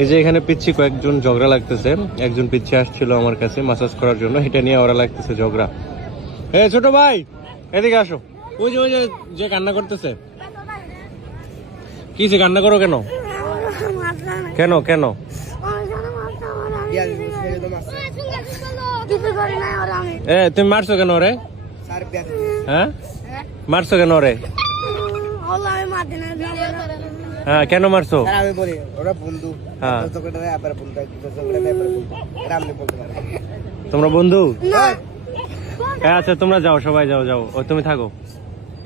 এই যে এখানে পিচ্ছি কয়েকজন ঝগড়া লাগতেছে। একজন পিচ্ছি আসছিল আমার কাছে মাসাজ করার জন্য। এটা নিয়ে ওরা লাগতেছে ঝগড়া। এ ছোট ভাই, এদিকে আসো। ওই যে ওই যে কান্না করতেছে। কি যে কান্না করো কেন? কেন কেন? এ, তুমি মারছো কেন রে হ্যাঁ? মারছো কেন রে হ্যাঁ কেন মারছো? আমি বলি ওরা বন্ধু। হ্যাঁ। আবার বন্ধু বলতে পারি তোমরা বন্ধু? হ্যাঁ আচ্ছা তোমরা যাও সবাই যাও যাও। ও তুমি থাকো।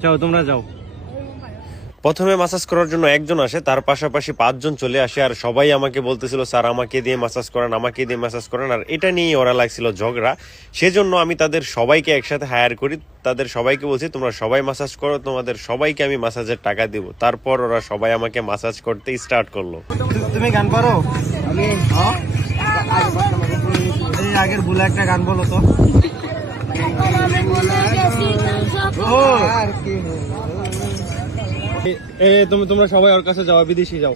যাও তোমরা যাও। প্রথমে মাসাজ করার জন্য একজন আসে তার পাশাপাশি পাঁচজন চলে আসে আর সবাই আমাকে বলতেছিল স্যার আমাকে দিয়ে মাসাজ করান আমাকে দিয়ে মাসাজ করান। আর এটা নিয়েই ওরা লাগছিল ঝগড়া। সেজন্য আমি তাদের সবাইকে একসাথে হায়ার করি। তাদের সবাইকে বলছি তোমরা সবাই মাসাজ করো তোমাদের সবাইকে আমি মাসাজের টাকা দিব। তারপর ওরা সবাই আমাকে মাসাজ করতে স্টার্ট করল। তুমি গান পারো? আগের ভুলে একটা গান বলো তো। আর কি এ, তুমি তোমরা সবাই ওর কাছে যাও, বিদেশি যাও।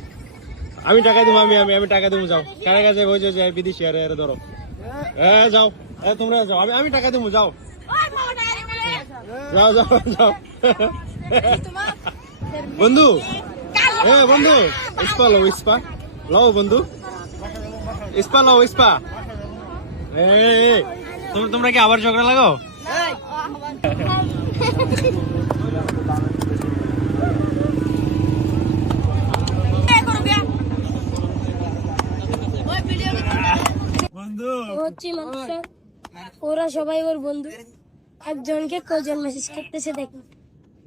আমি টাকা দেবো, আমি আমি আমি টাকা দেবো, যাও। কারা কাছে ওই যে বিদেশি, আরে আরে, ধরো। এ, যাও। এ, তোমরা যাও। আমি আমি টাকা দেবো, যাও। যাও যাও যাও। বন্ধু, এ, বন্ধু, ইস্পা লো ইস্পা। লও, বন্ধু। ইস্পা লও, ইস্পা। তোমরা কি আবার ঝগড়া লাগো বন্ধু হচ্ছে মানুষ ওরা সবাই ওর বন্ধু একজনকে কজন মেসেজ করতেছে দেখুন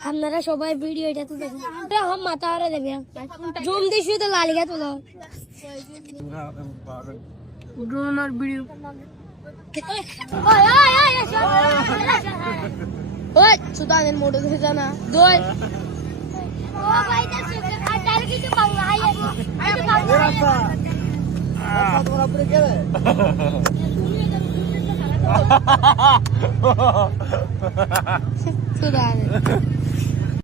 আপনারা সবাই ভিডিও এটাতে দেখুন এটা হম মাথা ওরা দেবে জুম দিয়ে শুধু লালিগা তোলা ড্রোন আর ভিডিও ওই সুদানের মোড়ে ধরে জানা দই ও ভাই তা সুকে আটার কিছু বাংলা আই আছে বাংলা তোমরা পুরো গেলে সুদানের